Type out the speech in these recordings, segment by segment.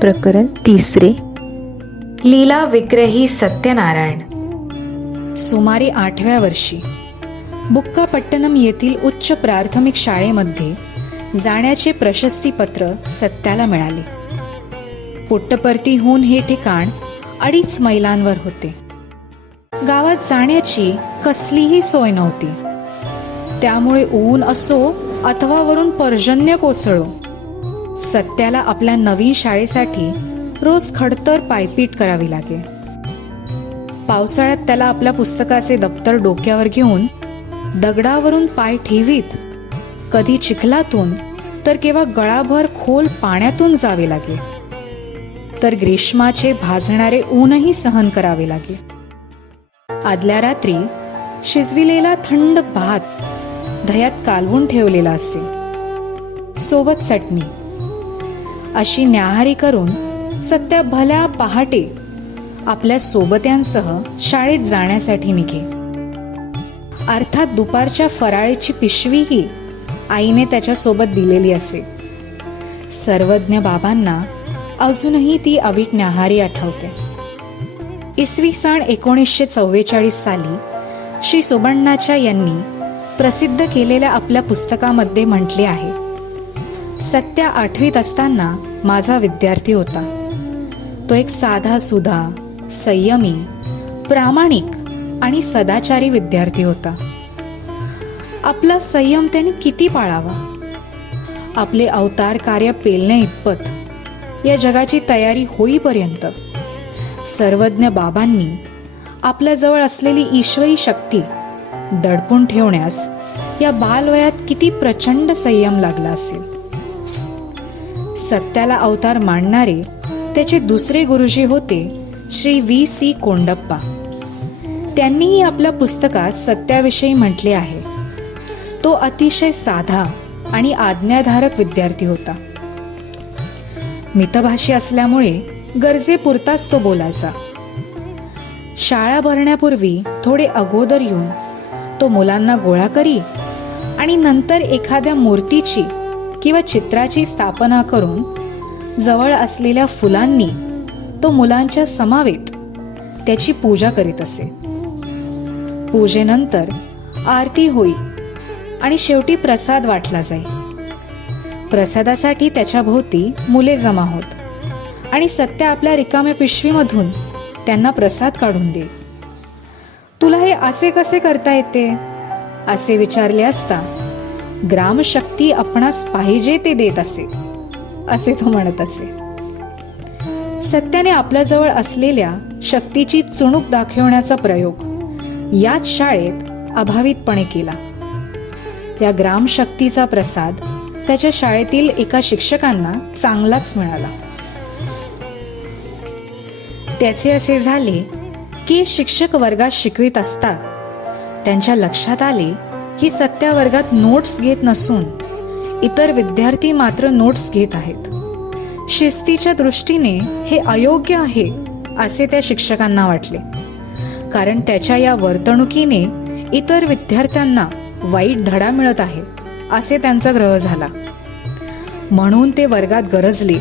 प्रकरण 3. लीला विग्रही सत्यनारायण. सुमारे 8व्या वर्षी बुक्कापट्टणम येथील उच्च प्राथमिक शाळेमध्ये जाण्याचे प्रशस्तीपत्र सत्याला मिळाले. पुट्टपर्तीहून हे ठिकाण 2.5 मैलांवर होते. गावात जाण्याची कसलीही सोय नव्हती. त्यामुळे ऊन असो अथवा वरून पर्जन्य कोसळो, सत्याला आपल्या नवीन शाळेसाठी रोज खडतर पायपीट करावी लागे. पावसाळ्यात त्याला आपल्या पुस्तकाचे दप्तर डोक्यावर घेऊन दगडावरून पाय ठेवीत कधी चिखलातून तर केव्हा गळाभर खोल पाण्यातून जावे लागे. तर ग्रीष्माचे भाजणारे ऊनही सहन करावे लागे. आदल्या रात्री शिजविलेला थंड भात दह्यात कालवून ठेवलेला असे, सोबत चटणी. अशी न्याहारी करून सत्या भल्या पहाटे आपल्या सोबत्यांसह शाळेत जाण्यासाठी निघे. अर्थात दुपारच्या फराळीची पिशवीही आईने त्याच्यासोबत दिलेली असे. सर्वज्ञ बाबांना अजूनही ती अवीट न्याहारी आठवते. इसवी सन 1944 साली श्री सुबण्णाच्या यांनी प्रसिद्ध केलेल्या आपल्या पुस्तकामध्ये म्हटले आहे, सत्या 8वीत असताना माझा विद्यार्थी होता. तो एक साधा सुधा, संयमी, प्रामाणिक आणि सदाचारी विद्यार्थी होता. आपला संयम त्याने किती पाळावा. आपले अवतार कार्य पेलणे इतपत या जगाची तयारी होईपर्यंत सर्वज्ञ बाबांनी आपल्याजवळ असलेली ईश्वरी शक्ती दडपून ठेवण्यास या बालवयात किती प्रचंड संयम लागला असेल. सत्याला अवतार मांडणारे त्याचे दुसरे गुरुजी होते श्री V.C. कोंडप्पा. त्यांनीही आपल्या पुस्तकात सत्याविषयी म्हटले आहे, तो अतिशय साधा आणि आज्ञाधारक विद्यार्थी होता. मितभाषी असल्यामुळे गरजेपुरताच तो बोलायचा. शाळा भरण्यापूर्वी थोडे अगोदर येऊन तो मुलांना गोळा करी आणि नंतर एखाद्या मूर्तीची किंवा चित्राची स्थापना करून जवळ असलेल्या फुलांनी तो मुलांच्या समवेत त्याची पूजा करीत असे. पूजेनंतर आरती होई आणि शेवटी प्रसाद वाटला जाई. प्रसादासाठी त्याच्या भोवती मुले जमा होत आणि सत्या आपल्या रिकाम्या पिशवीमधून त्यांना प्रसाद काढून दे. तुला हे असे कसे करता येते असे विचारले असता ग्रामशक्ती आपणास पाहिजे ते देत असे तो म्हणत असे. सत्याने आपल्याजवळ असलेल्या शक्तीची चुणूक दाखवण्याचा प्रयोग याच शाळेत अभावितपणे केला. या ग्रामशक्तीचा प्रसाद त्याच्या शाळेतील एका शिक्षकांना चांगलाच मिळाला. त्याचे असे झाले की शिक्षक वर्गात शिकवित असता त्यांच्या लक्षात आले की सत्या वर्गात नोट्स घेत नसून इतर विद्यार्थी मात्र नोट्स घेत आहेत. शिस्तीच्या दृष्टीने हे अयोग्य आहे असे त्या शिक्षकांना वाटले, कारण त्याच्या या वर्तणुकीने इतर विद्यार्थ्यांना वाईट धडा मिळत आहे असे त्यांचा ग्रह झाला. म्हणून ते वर्गात गरजले,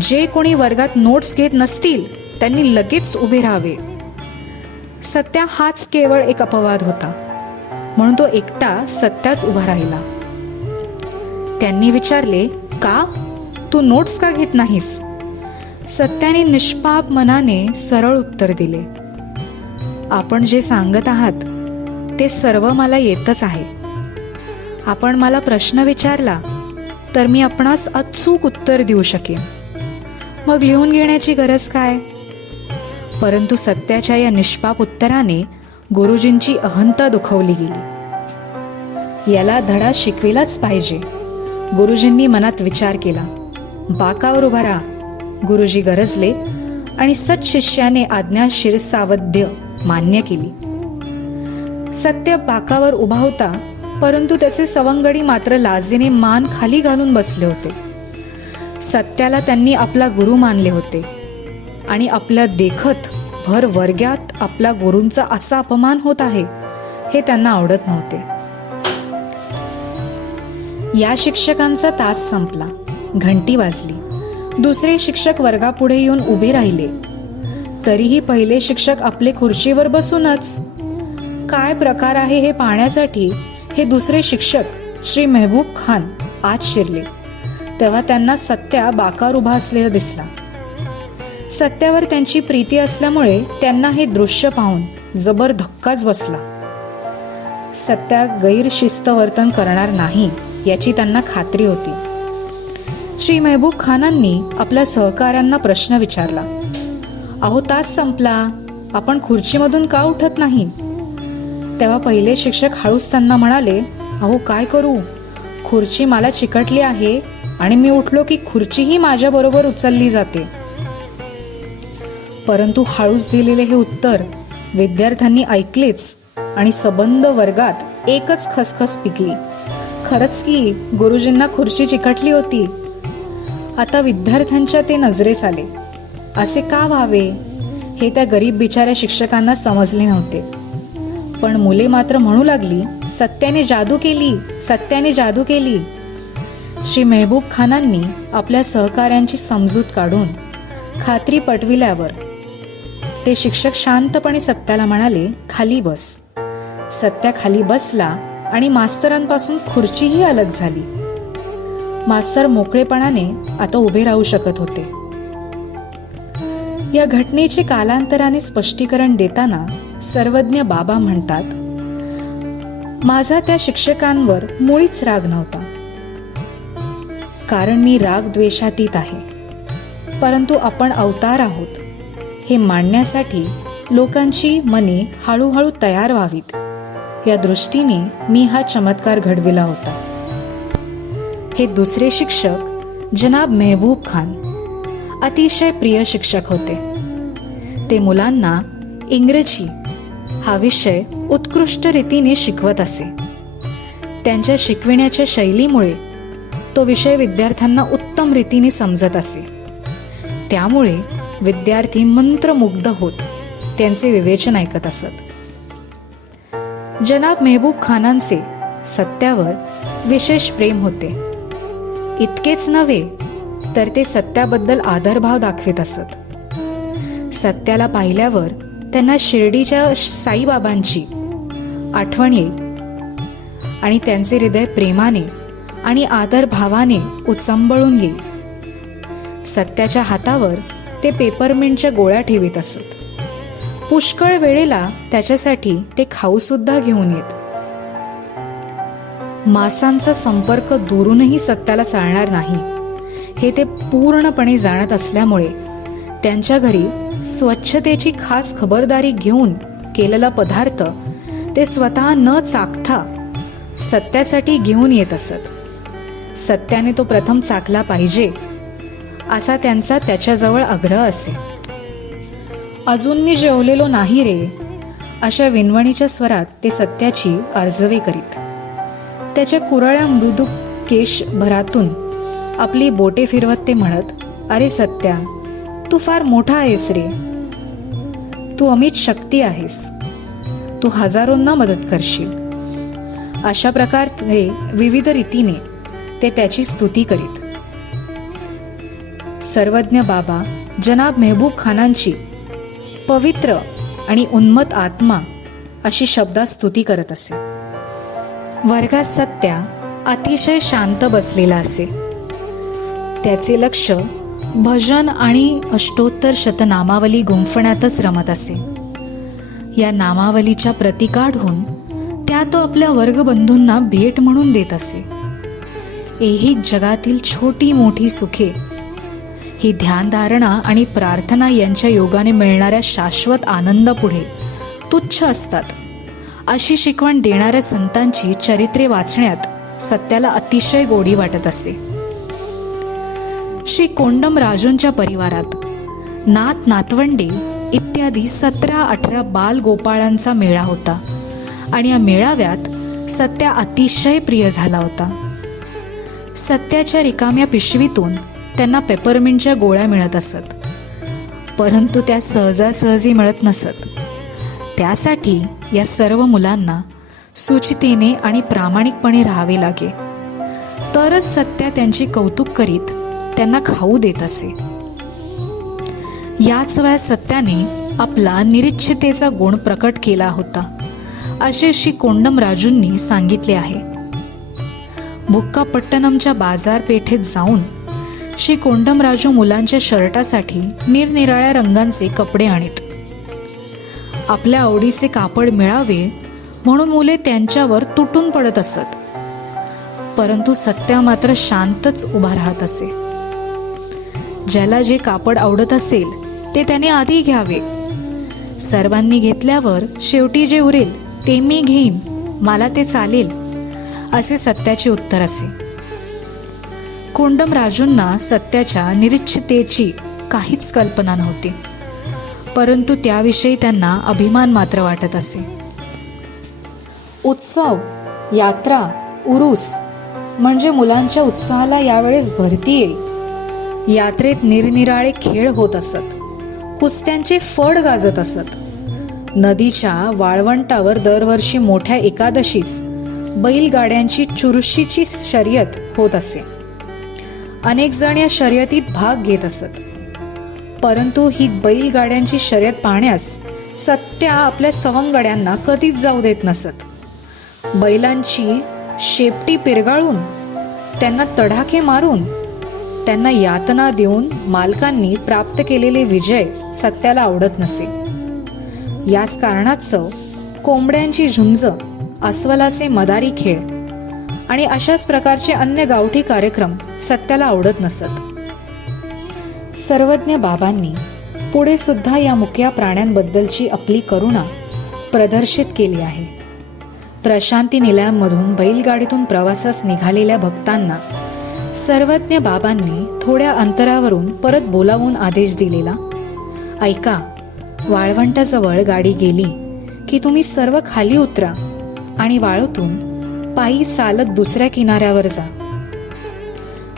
जे कोणी वर्गात नोट्स घेत नसतील त्यांनी लगेच उभे राहावे. सत्या हाच केवळ एक अपवाद होता, म्हणून तो एकटा सत्याच उभा राहिला. त्यांनी विचारले, का तू नोट्स का घेत नाहीस? सत्याने निष्पाप मनाने सरळ उत्तर दिले, आपण जे सांगत आहात ते सर्व मला येतच आहे. आपण मला प्रश्न विचारला तर मी आपणास अचूक उत्तर देऊ शकेन, मग लिहून घेण्याची गरज काय? परंतु सत्याच्या या निष्पाप उत्तराने गुरुजींची अहंता दुखवली गेली. याला धडा शिकविलाच पाहिजे. गुरुजींनी मनात विचार केला. बाकावर उभा राहा. गुरुजी गरजले आणि सत्शिष्याने आज्ञा शिरसावध्य मान्य केली. सत्य बाकावर उभा होता, परंतु त्याचे सवंगडी मात्र लाजेने मान खाली घालून बसले होते. सत्याला त्यांनी आपला गुरु मानले होते आणि आपल्या देखत भर वर्गात आपल्या गुरूंचा असा अपमान होत आहे हे त्यांना आवडत नव्हते. या शिक्षकांचा तास संपला. घंटी वाजली. दुसरे शिक्षक वर्गापुढे येऊन उभे राहिले, तरीही पहिले शिक्षक आपले खुर्चीवर बसूनच. काय प्रकार आहे हे पाहण्यासाठी हे दुसरे शिक्षक श्री मेहबूब खान आत शिरले. तेव्हा त्यांना सत्या बाकार उभा असलेला दिसला. सत्यावर त्यांची प्रीती असल्यामुळे त्यांना हे दृश्य पाहून जबर धक्काच बसला. सत्या गैरशिस्त वर्तन करणार नाही याची त्यांना खात्री होती. श्री मेहबूब खानांनी आपल्या सहकाऱ्यांना प्रश्न विचारला, अहो तास संपला, आपण खुर्चीमधून का उठत नाही? तेव्हा पहिले शिक्षक हळूच त्यांना म्हणाले, अहो काय करू, खुर्ची मला चिकटली आहे आणि मी उठलो की खुर्चीही माझ्याबरोबर उचलली जाते. परंतु हळूच दिलेले हे उत्तर विद्यार्थ्यांनी ऐकलेच आणि सबंध वर्गात एकच खसखस पिकली. खरंच की गुरुजींना खुर्ची चिकटली होती. आता विद्यार्थ्यांच्या ते नजरेस आले. असे का व्हावे हे त्या गरीब बिचाऱ्या शिक्षकांना समजले नव्हते. पण मुले मात्र म्हणू लागली, सत्याने जादू केली, सत्याने जादू केली. श्री मेहबूब खानांनी आपल्या सहकाऱ्यांची समजूत काढून खात्री पटविल्यावर ते शिक्षक शांतपणे सत्याला म्हणाले, खाली बस. सत्या खाली बसला आणि मास्तरांपासून खुर्चीही अलग झाली. मास्तर मोकळेपणाने आता उभे राहू शकत होते. या घटनेचे कालांतराने स्पष्टीकरण देताना सर्वज्ञ बाबा म्हणतात, माझा त्या शिक्षकांवर मुळीच राग नव्हता, कारण मी राग द्वेषातीत आहे. परंतु आपण अवतार आहोत हे मांडण्यासाठी लोकांची मने हळूहळू तयार व्हावीत या दृष्टीने मी हा चमत्कार घडविला होता. हे दुसरे शिक्षक जनाब मेहबूब खान अतिशय प्रिय शिक्षक होते. ते मुलांना इंग्रजी हा विषय उत्कृष्ट रीतीने शिकवत असे. त्यांच्या शिकविण्याच्या शैलीमुळे तो विषय विद्यार्थ्यांना उत्तम रीतीने समजत असे. त्यामुळे विद्यार्थी मंत्रमुग्ध होत त्यांचे विवेचन ऐकत असत. जनाब मेहबूब खानांचे सत्यावर विशेष प्रेम होते. इतकेच नव्हे तर ते सत्याबद्दल आदरभाव दाखवित असत. सत्याला पाहिल्यावर त्यांना शिर्डीच्या साईबाबांची आठवण येईल आणि त्यांचे हृदय प्रेमाने आणि आदरभावाने उचंबळून येईल. सत्याच्या हातावर ते पेपरमिंटच्या गोळ्या ठेवीत असत. पुष्कळ वेळेला त्याच्यासाठी ते खाऊ सुद्धा घेऊन येत. मासांचा संपर्क दुरूनही सत्याला चालणार नाही हे ते पूर्णपणे जाणत असल्यामुळे त्यांच्या घरी स्वच्छतेची खास खबरदारी घेऊन केलेला पदार्थ ते स्वतः न चाखता सत्यासाठी घेऊन येत असत. सत्याने तो प्रथम चाखला पाहिजे असा त्यांचा त्याच्याजवळ आग्रह असे. अजून मी जेवलेलो नाही रे अशा विनवणीच्या स्वरात ते सत्याची अर्जवे करीत. त्याच्या कुरळ्या मृदू केश भरातून आपली बोटे फिरवत ते म्हणत, अरे सत्या, तू फार मोठा आहेस रे. तू अमित शक्ती आहेस. तू हजारोंना मदत करशील. अशा प्रकारे विविध रीतीने ते त्याची स्तुती करीत. सर्वज्ञ बाबा जनाब मेहबूब खानांची पवित्र आणि उन्मत्त आत्मा अशी शब्दात स्तुती करत असे. वर्गात सत्या अतिशय शांत बसलेला असे. त्याचे लक्ष भजन आणि अष्टोत्तर शतनामावली गुंफण्यातच रमत असे. या नामावलीच्या प्रती काढून त्या तो आपल्या वर्गबंधूंना भेट म्हणून देत असे. ऐहिक जगातील छोटी मोठी सुखे ही ध्यानधारणा आणि प्रार्थना यांच्या योगाने मिळणाऱ्या शाश्वत आनंदापुढे तुच्छ असतात अशी शिकवण देणाऱ्या संतांची चरित्रे वाचण्यात सत्याला अतिशय गोडी वाटत असे. श्री कोंडम राजूंच्या परिवारात नात नातवंडे इत्यादी 17-18 बालगोपाळांचा मेळा होता आणि या मेळाव्यात सत्या अतिशय प्रिय झाला होता. सत्याच्या रिकाम्या पिशवीतून त्यांना पेपरमिंटच्या गोळ्या मिळत असत, परंतु त्या सहजासहजी मिळत नसत. त्यासाठी या सर्व मुलांना सुचितेने आणि प्रामाणिकपणे राहावे लागे, तरच सत्या त्यांची कौतुक करीत त्यांना खाऊ देत असे. याच वयात सत्याने आपला निरीच्छितेचा गुण प्रकट केला होता असे श्री कोंडमराजूंनी सांगितले आहे. बुक्कापट्टणमच्या बाजारपेठेत जाऊन श्री कोंडमराजू मुलांच्या शर्टासाठी निरनिराळ्या रंगांचे कपडे आणीत. आपल्या आवडीचे कापड मिळावे म्हणून मुले त्यांच्यावर तुटून पडत असत, परंतु सत्या मात्र शांतच उभा राहत असे. ज्याला जे कापड आवडत असेल ते त्याने आधी घ्यावे. सर्वांनी घेतल्यावर शेवटी जे उरेल ते मी घेईन, मला ते चालेल, असे सत्याचे उत्तर असे. कोंडमराजूंना सत्याच्या निरीच्छितेची काहीच कल्पना नव्हती, परंतु त्याविषयी त्यांना अभिमान मात्र वाटत असे. उत्सव, यात्रा, उरूस म्हणजे मुलांच्या उत्साहाला यावेळेस भरती येई. यात्रेत निरनिराळे खेळ होत असत, कुस्त्यांचे फड गाजत असत. नदीच्या वाळवंटावर दरवर्षी मोठ्या एकादशीस बैलगाड्यांची चुरशीची शर्यत होत असे. अनेक जण या शर्यतीत भाग घेत असत, परंतु ही बैलगाड्यांची शर्यत पाहण्यास सत्या आपल्या सवंगड्यांना कधीच जाऊ देत नसत. बैलांची शेपटी पिरगाळून, त्यांना तडाखे मारून, त्यांना यातना देऊन मालकांनी प्राप्त केलेले विजय सत्याला आवडत नसे. याच कारणास्तव कोंबड्यांची झुंज, अस्वलाचे मदारी खेळ आणि अशाच प्रकारचे अन्य गावठी कार्यक्रम सत्याला आवडत नसत. सर्वज्ञ बाबांनी पुढे सुद्धा या मुक्या प्राण्यांबद्दलची आपली करुणा प्रदर्शित केली आहे. प्रशांती निलयमधून बैलगाडीतून प्रवासास निघालेल्या भक्तांना सर्वज्ञ बाबांनी थोड्या अंतरावरून परत बोलावून आदेश दिलेला, ऐका, वाळवंटाजवळ गाडी गेली की तुम्ही सर्व खाली उतरा आणि वाळूतून पायी चालत दुसऱ्या किनाऱ्यावर जा.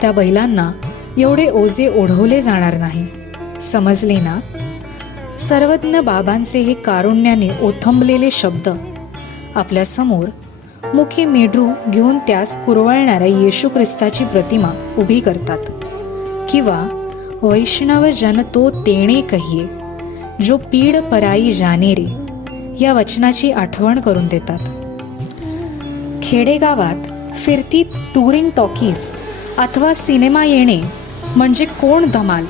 त्या बैलांना एवढे ओझे ओढवले जाणार नाही, समजले ना? सर्वज्ञ बाबांचे हे कारुण्याने ओथंबलेले शब्द आपल्या समोर मुखी मेढरू घेऊन त्यास कुरवळणाऱ्या येशू ख्रिस्ताची प्रतिमा उभी करतात, किंवा वैष्णव जन तो तेणे कहिये जो पीड पराई जाने रे या वचनाची आठवण करून देतात. खेडेगावात फिरती टुरिंग टॉकीज अथवा सिनेमा येणे म्हणजे कोण धमाल.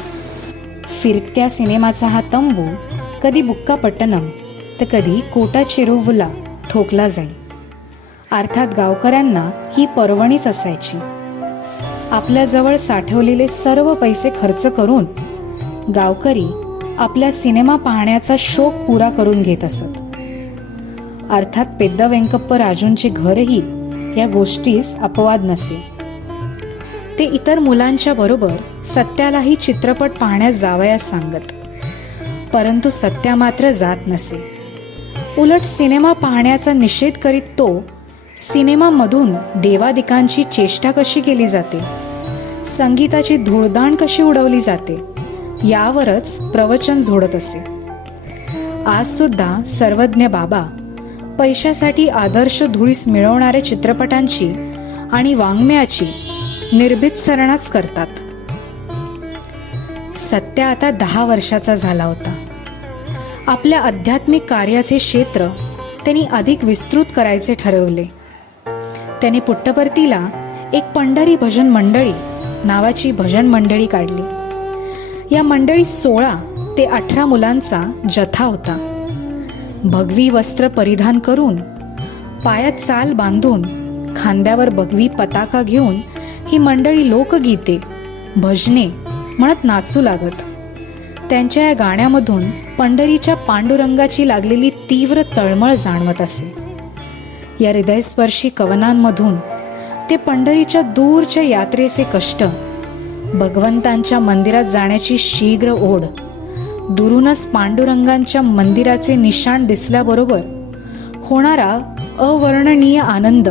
फिरत्या सिनेमाचा हा तंबू कधी बुक्कापट्टणम तर कधी कोटाचेरुवला ठोकला जाई. अर्थात गावकऱ्यांना ही पर्वणीच असायची. आपल्याजवळ साठवलेले सर्व पैसे खर्च करून गावकरी आपल्या सिनेमा पाहण्याचा शौक पुरा करून घेत असत. अर्थात पेद्द वेंकप्प राजूंचे घरही या गोष्टीस अपवाद नसे. ते इतर मुलांच्या बरोबर सत्यालाही चित्रपट पाहण्यास जावयास सांगत, परंतु सत्या मात्र जात नसे. उलट सिनेमा पाहण्याचा निषेध करीत तो सिनेमामधून देवादिकांची चेष्टा कशी केली जाते, संगीताची धूळदाण कशी उडवली जाते यावरच प्रवचन झोडत असे. आज सुद्धा सर्वज्ञ बाबा पैशासाठी आदर्श धुळीस मिळवणाऱ्या चित्रपटांची आणि वाङ्मयाची निर्भीतसरणाच करतात. सत्या आता 10 वर्षाचा झाला होता. आपल्या आध्यात्मिक कार्याचे क्षेत्र त्यांनी अधिक विस्तृत करायचे ठरवले. त्याने पुट्टपर्तीला एक पंढरी भजन मंडळी नावाची भजन मंडळी काढली. या मंडळीत 16 ते 18 मुलांचा जथा होता. भगवी वस्त्र परिधान करून, पायात चाल बांधून, खांद्यावर भगवी पताका घेऊन ही मंडळी लोकगीते, भजने म्हणत नाचू लागत. त्यांच्या या गाण्यामधून पंढरीच्या पांडुरंगाची लागलेली तीव्र तळमळ जाणवत असे. या हृदयस्पर्शी कवनांमधून ते पंढरीच्या दूरच्या यात्रेचे कष्ट, भगवंतांच्या मंदिरात जाण्याची शीघ्र ओढ, दुरूनच पांडुरंगांच्या मंदिराचे निशाण दिसल्याबरोबर होणारा अवर्णनीय आनंद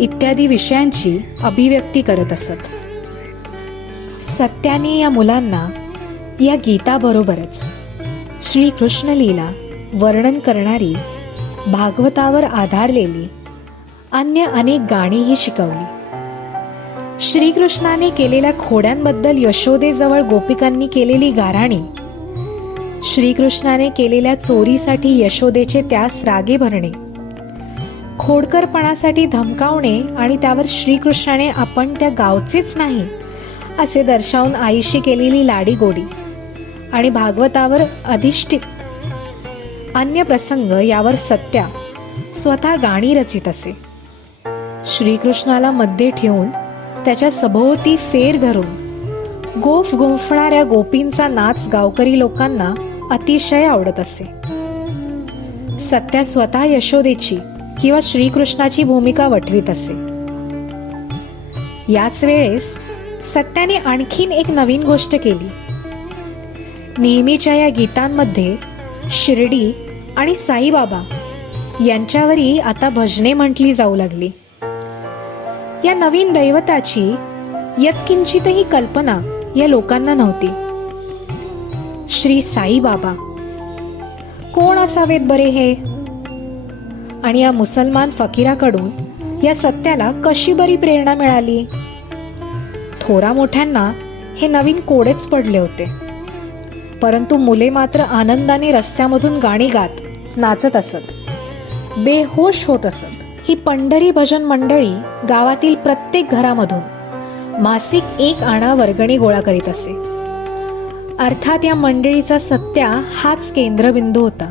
इत्यादी विषयांची अभिव्यक्ती करत असत. सत्याने या मुलांना या गीताबरोबरच श्रीकृष्ण लीला वर्णन करणारी, भागवतावर आधारलेली अन्य अनेक गाणीही शिकवली. श्रीकृष्णाने केलेल्या खोड्यांबद्दल यशोदेजवळ गोपिकांनी केलेली गाऱ्हाणी, श्रीकृष्णाने केलेल्या चोरीसाठी यशोदेचे त्यास रागे भरणे, खोडकरपणासाठी धमकावणे आणि त्यावर श्रीकृष्णाने आपण त्या गावचेच नाही असे दर्शवून आईशी केलेली लाडीगोडी आणि भागवतावर अधिष्ठित अन्य प्रसंग यावर सत्या स्वतः गाणी रचित असे. श्रीकृष्णाला मध्ये ठेवून त्याच्या सभोवती फेर धरून गोफ गोंफणाऱ्या गोपींचा नाच गावकरी लोकांना अतिशय आवडत असे. सत्या स्वतः यशोदेची किंवा श्रीकृष्णाची भूमिका वठवीत असे. याच वेळेस सत्याने आणखीन एक नवीन गोष्ट केली. नेहमीच्या या गीतांमध्ये शिर्डी आणि साईबाबा यांच्यावरही आता भजने म्हटली जाऊ लागली. या नवीन दैवताची यत्किंचितही कल्पना या लोकांना नव्हती. श्री साईबाबा कोण असावेत बरे हे? आणि या मुसलमान फकीराकडून या सत्याला कशी बरी प्रेरणा मिळाली? थोरा मोठ्यांना हे नवीन कोडेच पडले होते, परंतु मुले मात्र आनंदाने रस्त्यामधून गाणी गात नाचत असत, बेहोश होत असत. ही पंढरी भजन मंडळी गावातील प्रत्येक घरामधून मासिक 1 आणा वर्गणी गोळा करीत असे. अर्थात या मंडळीचा सत्या हाच केंद्रबिंदू होता.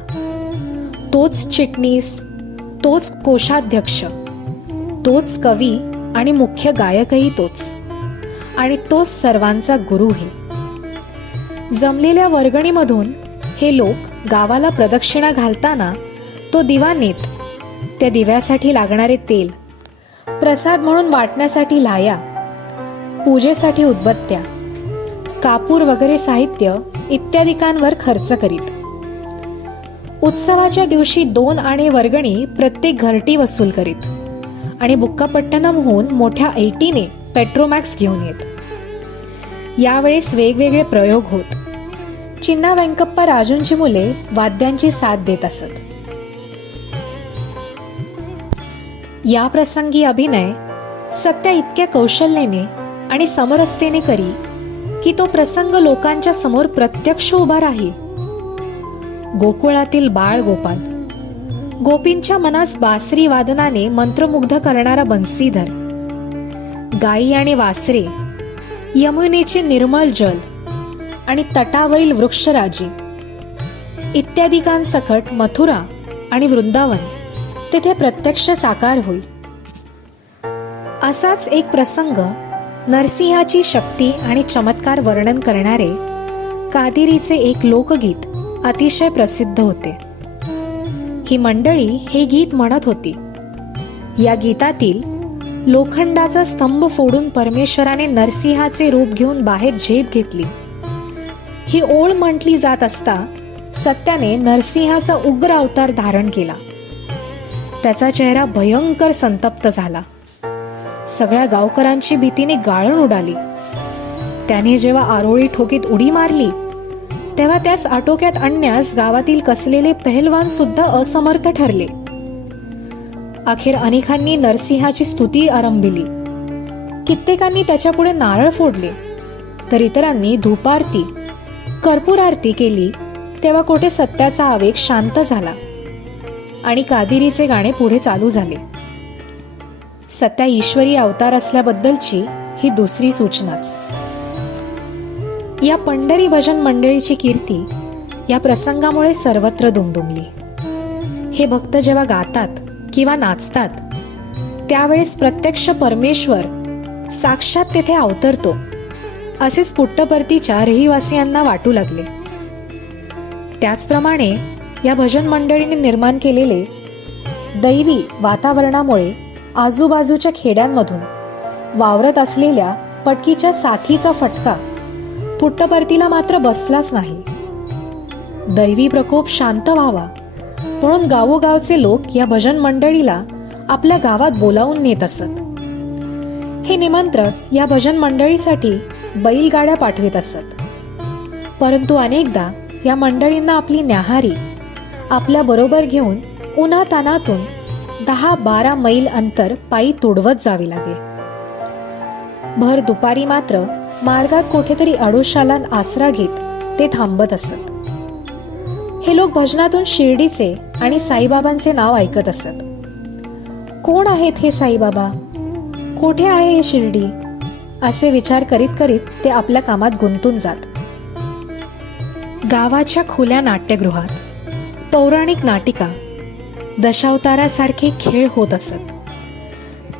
तोच चिटणीस, तोच कोषाध्यक्ष, तोच कवी आणि मुख्य गायकही तोच, आणि तोच सर्वांचा गुरुही. जमलेल्या वर्गणीमधून हे लोक गावाला प्रदक्षिणा घालताना तो दिवा नेत त्या दिव्यासाठी लागणारे तेल, प्रसाद म्हणून वाटण्यासाठी लाया, पूजेसाठी उदबत्त्या, कापूर वगैरे साहित्य इत्यादिकांवर खर्च करीत. उत्सवाच्या दिवशी 2 आणे वर्गणी प्रत्येक घरटी वसूल करीत आणि बुक्कापट्टणमहून मोठ्या ऐटीने पेट्रोमॅक्स घेऊन येत. यावेळेस वेगवेगळे प्रयोग होत. चिन्ना वेंकप्पा राजूंची मुले वाद्यांची साथ देत असत. या प्रसंगी अभिनय सत्या इतक्या कौशल्याने आणि समरसतेने करी की तो प्रसंग लोकांच्या समोर प्रत्यक्ष उभा राही. गोकुळातील बाळ गोपाल, गोपींच्या मनास बासरी वादनाने मंत्रमुग्ध करणारा बन्सीधर, गायी आणि वासरे, यमुनेचे निर्मल जल आणि तटावरील वृक्षराजी इत्यादिकांसकट मथुरा आणि वृंदावन तेथे प्रत्यक्ष साकार होई. असाच एक प्रसंग नरसिंहाची शक्ती आणि चमत्कार वर्णन करणारे कादिरीचे एक लोकगीत अतिशय प्रसिद्ध होते. ही मंडळी हे गीत म्हणत होती. या गीतातील लोखंडाचा स्तंभ फोडून परमेश्वराने नरसिंहाचे रूप घेऊन बाहेर झेप घेतली ही ओळ म्हटली जात असता सत्याने नरसिंहाचा उग्र अवतार धारण केला. त्याचा चेहरा भयंकर संतप्त झाला. सगळ्या गावकरांची भीतीने गाळण उडाली. त्याने जेव्हा आरोळी ठोकीत उडी मारली तेव्हा त्यास आटोक्यात आणण्यास गावातील कसलेले पहलवान सुद्धा असमर्थ ठरले. अखेर अनेकांनी नरसिंहाची स्तुती आरंभिली. कित्येकांनी त्याच्यापुढे नारळ फोडले, तर इतरांनी धूपारती, कर्पूर आरती केली. तेव्हा कोठे सत्याचा आवेग शांत झाला आणि कादिरीचे गाणे पुढे चालू झाले. सत्या ईश्वरी अवतार असल्याबद्दलची ही दुसरी सूचनाच. या पंढरी भजन मंडळीची कीर्ती या प्रसंगामुळे सर्वत्र दुमदुमली. हे भक्त जेव्हा गातात किंवा नाचतात त्यावेळेस प्रत्यक्ष परमेश्वर साक्षात तेथे अवतरतो असेच पुट्टपर्तीच्या रहिवासियांना वाटू लागले. त्याचप्रमाणे या भजन मंडळीने निर्माण केलेले दैवी वातावरणामुळे आजूबाजूच्या खेड्यांमधून वावरत असलेल्या पटकीच्या साथीचा फटका पुट्टपर्तीला मात्र बसलाच नाही. दैवी प्रकोप शांत व्हावा म्हणून गावोगावचे लोक या भजन मंडळीला आपल्या गावात बोलावून नेत असत. हे निमंत्रक या भजन मंडळीसाठी बैलगाड्या पाठवित असत. परंतु अनेकदा या मंडळींना आपली न्याहारी आपल्या बरोबर घेऊन उन्हातानातून 10-12 मैल अंतर पायी तुडवत जावे लागे. भर दुपारी मात्र मार्गात कुठेतरी आडोशाला आसरा घेत ते थांबत असत. हे लोक भजनातून शिर्डीचे आणि साईबाबांचे नाव ऐकत असत. कोण आहेत हे साईबाबा, कोठे आहे हे शिर्डी, असे विचार करीत करीत ते आपल्या कामात गुंतून जात. गावाच्या खुल्या नाट्यगृहात पौराणिक नाटिका, दशावतारासारखे खेळ होत असत.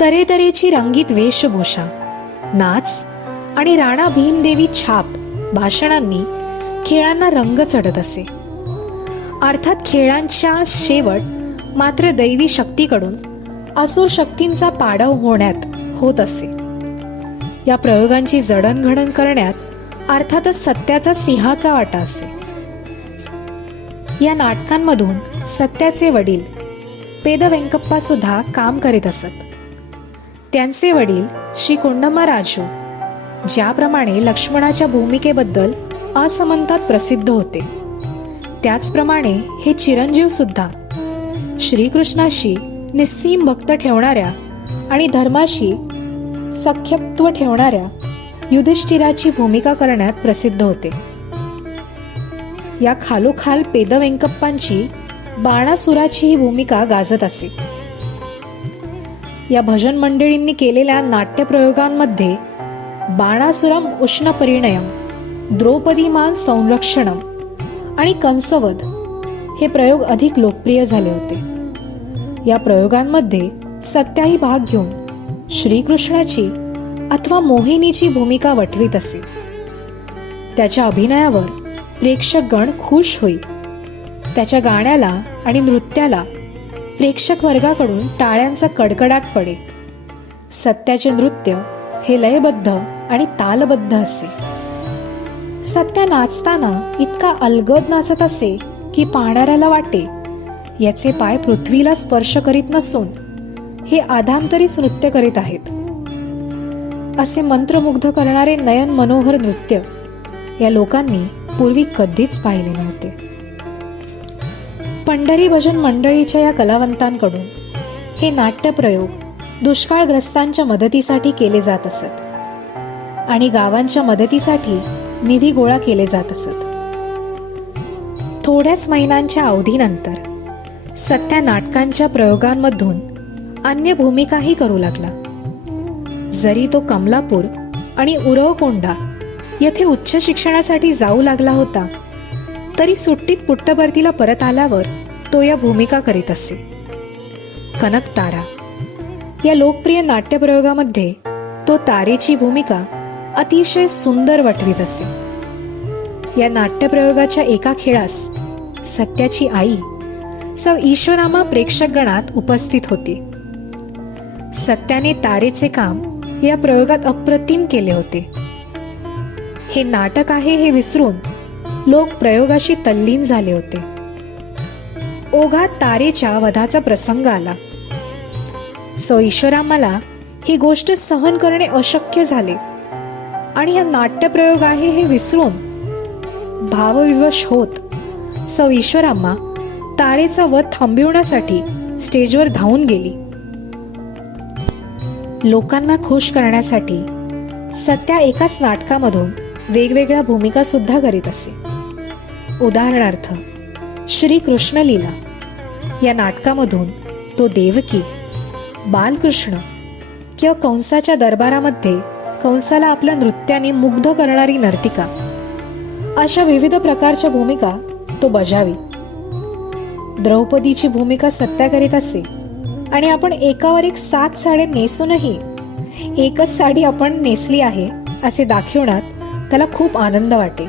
तऱ्हेतऱ्हेची रंगीत वेशभूषा, नाच आणि राणा भीमदेवी छाप भाषणांनी खेळांना रंग चढत असे. अर्थात खेळांच्या शेवट मात्र दैवी शक्तीकडून असुर शक्तींचा पाडाव होण्यात होत असे. या प्रयोगांची जडणघडण करण्यात अर्थातच सत्याचा सिंहाचा वाटा असे. या नाटकांमधून सत्याचे वडील पेद वेंकप्पा सुद्धा काम करीत असत. त्यांचे वडील श्री कोंडम्माराजू ज्याप्रमाणे लक्ष्मणाच्या भूमिकेबद्दल असमंतात प्रसिद्ध होते, त्याचप्रमाणे हे चिरंजीव सुद्धा श्रीकृष्णाशी निस्सीम भक्त ठेवणाऱ्या आणि धर्माशी सख्यत्व ठेवणाऱ्या युधिष्ठिराची भूमिका करण्यात प्रसिद्ध होते. या खालोखाल पेद वेंकप्पांची बाणासुराची ही भूमिका गाजत असे. या भजन मंडळींनी केलेल्या नाट्यप्रयोगांमध्ये बाणासुरम उष्ण परिणयम, द्रौपदीमान संरक्षणम आणि कंसवध हे प्रयोग अधिक लोकप्रिय झाले होते. या प्रयोगांमध्ये सत्याही भाग घेऊन श्रीकृष्णाची अथवा मोहिनीची भूमिका वठवीत असे. त्याच्या अभिनयावर प्रेक्षकगण खुश होई. त्याच्या गाण्याला आणि नृत्याला प्रेक्षक वर्गाकडून टाळ्यांचा कडकडाट पडे. सत्याचे नृत्य हे लयबद्ध आणि तालबद्ध असे. सत्या नाचताना इतका अलगद नाचत असे की पाहणाऱ्याला वाटे याचे पाय पृथ्वीला स्पर्श करीत नसून हे आधांतरीच नृत्य करीत आहेत. असे मंत्रमुग्ध करणारे नयन मनोहर नृत्य या लोकांनी पूर्वी कधीच पाहिले नव्हते. पंढरी भजन मंडळीच्या या कलावंतांकडून हे नाट्यप्रयोग दुष्काळग्रस्तांच्या मदतीसाठी केले जात असत आणि गावांच्या मदतीसाठी निधी गोळा केले जात असत. थोड्याच महिन्यांच्या अवधीनंतर सत्या नाटकांच्या प्रयोगांमधून अन्य भूमिकाही करू लागला. जरी तो कमलापूर आणि उरवकोंडा येथे उच्च शिक्षणासाठी जाऊ लागला होता, तरी सुट्टीत पुट्टपर्तीला परत आल्यावर तो या भूमिका करीत असे. कनकतारा या लोकप्रिय नाट्यप्रयोगामध्ये तो तारेची भूमिका अतिशय सुंदर वठवीत असे. या नाट्यप्रयोगाच्या एका खेळास सत्याची आई सौ ईश्वरामा प्रेक्षकगणात उपस्थित होती. सत्याने तारेचे काम या प्रयोगात अप्रतिम केले होते. हे नाटक आहे हे विसरून लोक प्रयोगाशी तल्लीन झाले होते. ओघात तारेच्या वधाचा प्रसंग आला. सौ ईश्वरामाला ही गोष्ट सहन करणे अशक्य झाले आणि हा नाट्यप्रयोग आहे हे विसरून भावविवश होत सौ ईश्वरामा तारेचा वध थांबविण्यासाठी स्टेजवर धावून गेली. लोकांना खुश करण्यासाठी सत्या एकाच नाटकामधून वेगवेगळ्या भूमिका सुद्धा करीत असे. उदाहरणार्थ श्रीकृष्ण लीला या नाटकामधून तो देवकी, बालकृष्ण किंवा कंसाच्या दरबारामध्ये कंसाला आपल्या नृत्याने मुग्ध करणारी नर्तिका अशा विविध प्रकारच्या भूमिका तो बजावी. द्रौपदीची भूमिका सत्या करीत असे आणि आपण एकावर एक 7 साड्या नेसूनही एकच साडी आपण नेसली आहे असे दाखवण्यात त्याला खूप आनंद वाटे.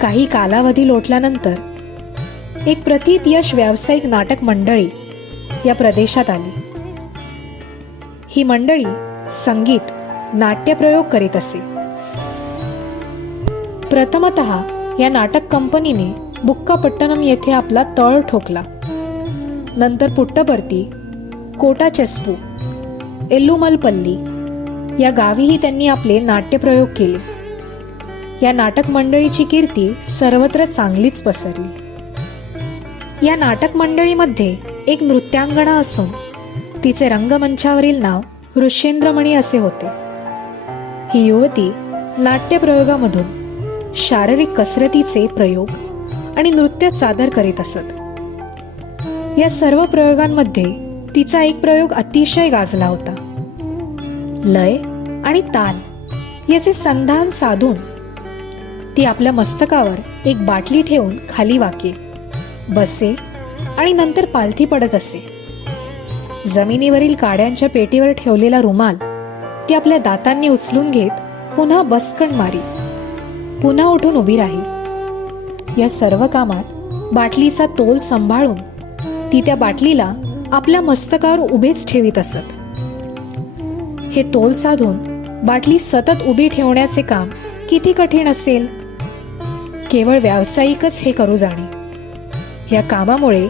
काही कालावधी लोटल्यानंतर एक प्रतियश व्यावसायिक नाटक मंडळी या प्रदेशात आली. ही मंडळी संगीत, नाट्यप्रयोग करीत असे. प्रथमतः या नाटक कंपनीने बुक्कापट्टणम येथे आपला तळ ठोकला. नंतर पुट्टपर्ती, कोटाचेस्पू, एल्लुमलपल्ली या गावीही त्यांनी आपले नाट्यप्रयोग केले. या नाटक मंडळीची कीर्ती सर्वत्र चांगलीच पसरली. या नाटक मंडळीमध्ये एक नृत्यांगणा असून तिचे रंगमंचावरील नाव ऋषेंद्रमणी असे होते. ही युवती नाट्यप्रयोगामधून शारीरिक कसरतीचे प्रयोग आणि नृत्य सादर करीत असत. या सर्व प्रयोगांमध्ये तिचा एक प्रयोग अतिशय गाजला होता. लय आणि ताल याचे संधान साधून ती आपल्या मस्तकावर एक बाटली ठेवून खाली वाके, बसे आणि नंतर पालथी पडत असे. जमिनीवरील काड्यांच्या पेटीवर ठेवलेला रुमाल ती आपल्या दातांनी उचलून घेत पुन्हा बसकण मारी, पुन्हा उठून उभी राही. या सर्व कामात बाटलीचा तोल सांभाळून ती त्या बाटलीला आपल्या मस्तकावर उभेच ठेवीत असत. हे तोल साधून बाटली सतत उभी ठेवण्याचे काम किती कठीण असेल. केवळ व्यावसायिकच हे करू जाणे. या कामामुळे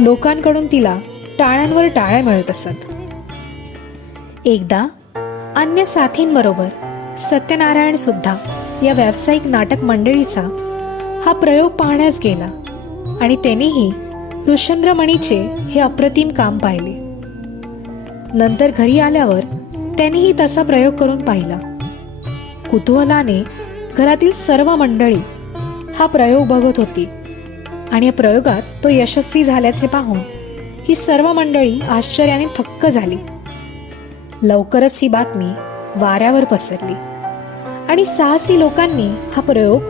लोकांकडून तिला टाळ्यांवर टाळ्या मिळत असत. एकदा अन्य साथींबरोबर सत्यनारायण सुद्धा या व्यावसायिक नाटक मंडळीचा हा प्रयोग पाहण्यास गेला आणि त्यानेही ऋषेंद्रमणीचे हे अप्रतिम काम पाहिले. नंतर घरी आल्यावर त्यानेही तसा प्रयोग करून पाहिला. कुतूहलाने घरातील सर्व मंडळी हा प्रयोग बघत होती आणि या प्रयोगात तो यशस्वी झाल्याचे पाहून ही सर्व मंडळी आश्चर्याने थक्क झाली. लवकरच ही बातमी वाऱ्यावर पसरली आणि साहसी लोकांनी हा प्रयोग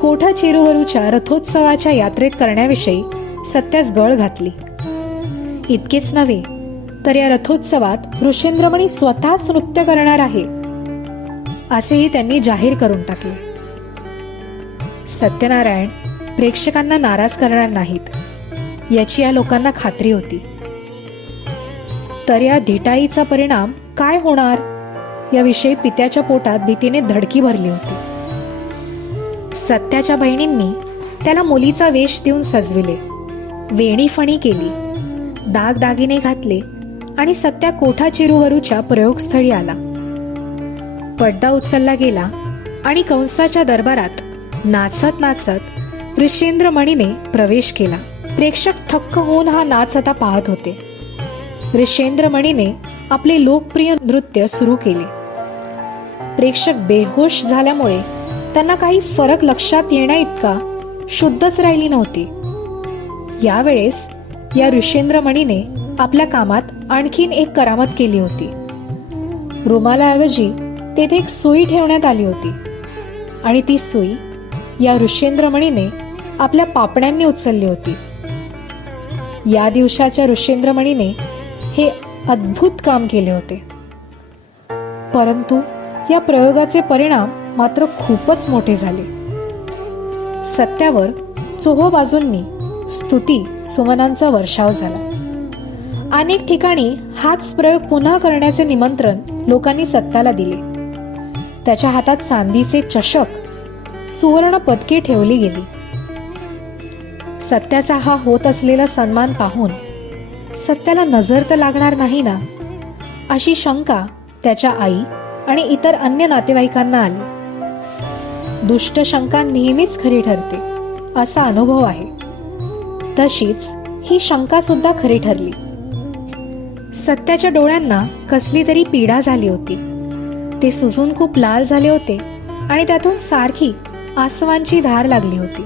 कोठाचेरुवरूच्या रथोत्सवाच्या यात्रेत करण्याविषयी सत्यास गळ घातली. इतकेच नव्हे तर या रथोत्सवात ऋषेंद्रमणी स्वतःच नृत्य करणार आहे असेही त्यांनी जाहीर करून टाकले. सत्यनारायण प्रेक्षकांना नाराज करणार नाहीत याची या लोकांना खात्री होती. तर या धिटाईचा परिणाम काय होणार याविषयी पित्याच्या पोटात भीतीने धडकी भरली होती. सत्याच्या बहिणींनी त्याला मुलीचा वेश देऊन सजविले, वेणीफणी केली, दागदागिने घातले आणि सत्या कोठाचेरुवरूच्या प्रयोगस्थळी आला. पडदा उचलला गेला आणि कंसाच्या दरबारात नाचत नाचत ऋषेंद्रमणीने प्रवेश केला. प्रेक्षक थक्क होऊन हा नाच आता पाहत होते. ऋषेंद्रमणीने आपले लोकप्रिय नृत्य सुरू केले. प्रेक्षक बेहोश झाल्यामुळे त्यांना काही फरक लक्षात येण्या इतका शुद्धच राहिली नव्हती. यावेळेस या ऋषेंद्रमणीने आपल्या कामात आणखीन एक करामत केली होती. रुमालाऐवजी तेथे एक सुई ठेवण्यात आली होती आणि ती सुई या ऋषेंद्रमणीने आपल्या पापण्यांनी उचलली होती. या दिवसाच्या ऋषेंद्रमणीने हे अद्भुत काम केले होते. परंतु या प्रयोगाचे परिणाम मात्र खूपच मोठे झाले. सत्यावर चोहोबाजूंनी स्तुती सुमनांचा वर्षाव झाला. अनेक ठिकाणी हाच प्रयोग पुन्हा करण्याचे निमंत्रण लोकांनी सत्याला दिले. त्याच्या हातात चांदीचे चषक, सुवर्ण पदके ठेवली गेली. सत्याचा हा होत असलेला सन्मान पाहून सत्याला नजर तर लागणार नाही ना अशी शंका त्याच्या आई आणि इतर अन्य नातेवाईकांना आली. दुष्ट शंका नेहमीच खरी ठरते असा अनुभव आहे. तशीच ही शंका सुद्धा खरी ठरली. सत्याच्या डोळ्यांना कसली तरी पीडा झाली होती. ते सुजून खूप लाल झाले होते आणि त्यातून सारखी आसवांची धार लागली होती.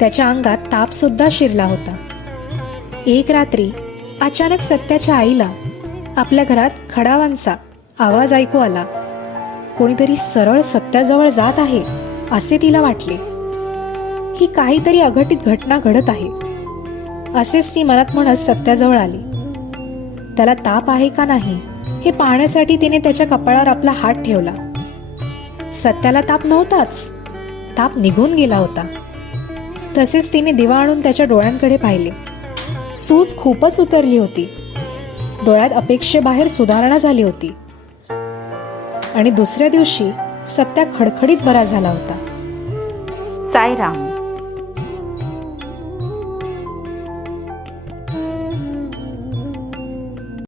त्याच्या अंगात ताप सुद्धा शिरला होता. एक रात्री अचानक सत्याच्या आईला आपल्या घरात खडावांचा आवाज ऐकू आला. कोणीतरी सरळ सत्याजवळ जात आहे असे तिला वाटले. ही काहीतरी अघटित घटना घडत आहे असेच ती मनात म्हणत सत्याजवळ आली. त्याला ताप आहे का नाही हे पाहण्यासाठी तिने त्याच्या कपाळावर आपला हात ठेवला. सत्याला ताप नव्हताच, ताप निघून गेला होता. तसेच तिने दिवा आणून त्याच्या डोळ्यांकडे पाहिले. सूज खूपच उतरली होती. डोळ्यात अपेक्षेबाहेर सुधारणा झाली होती आणि दुसऱ्या दिवशी सत्या खडखडीत बरा झाला होता. साईराम.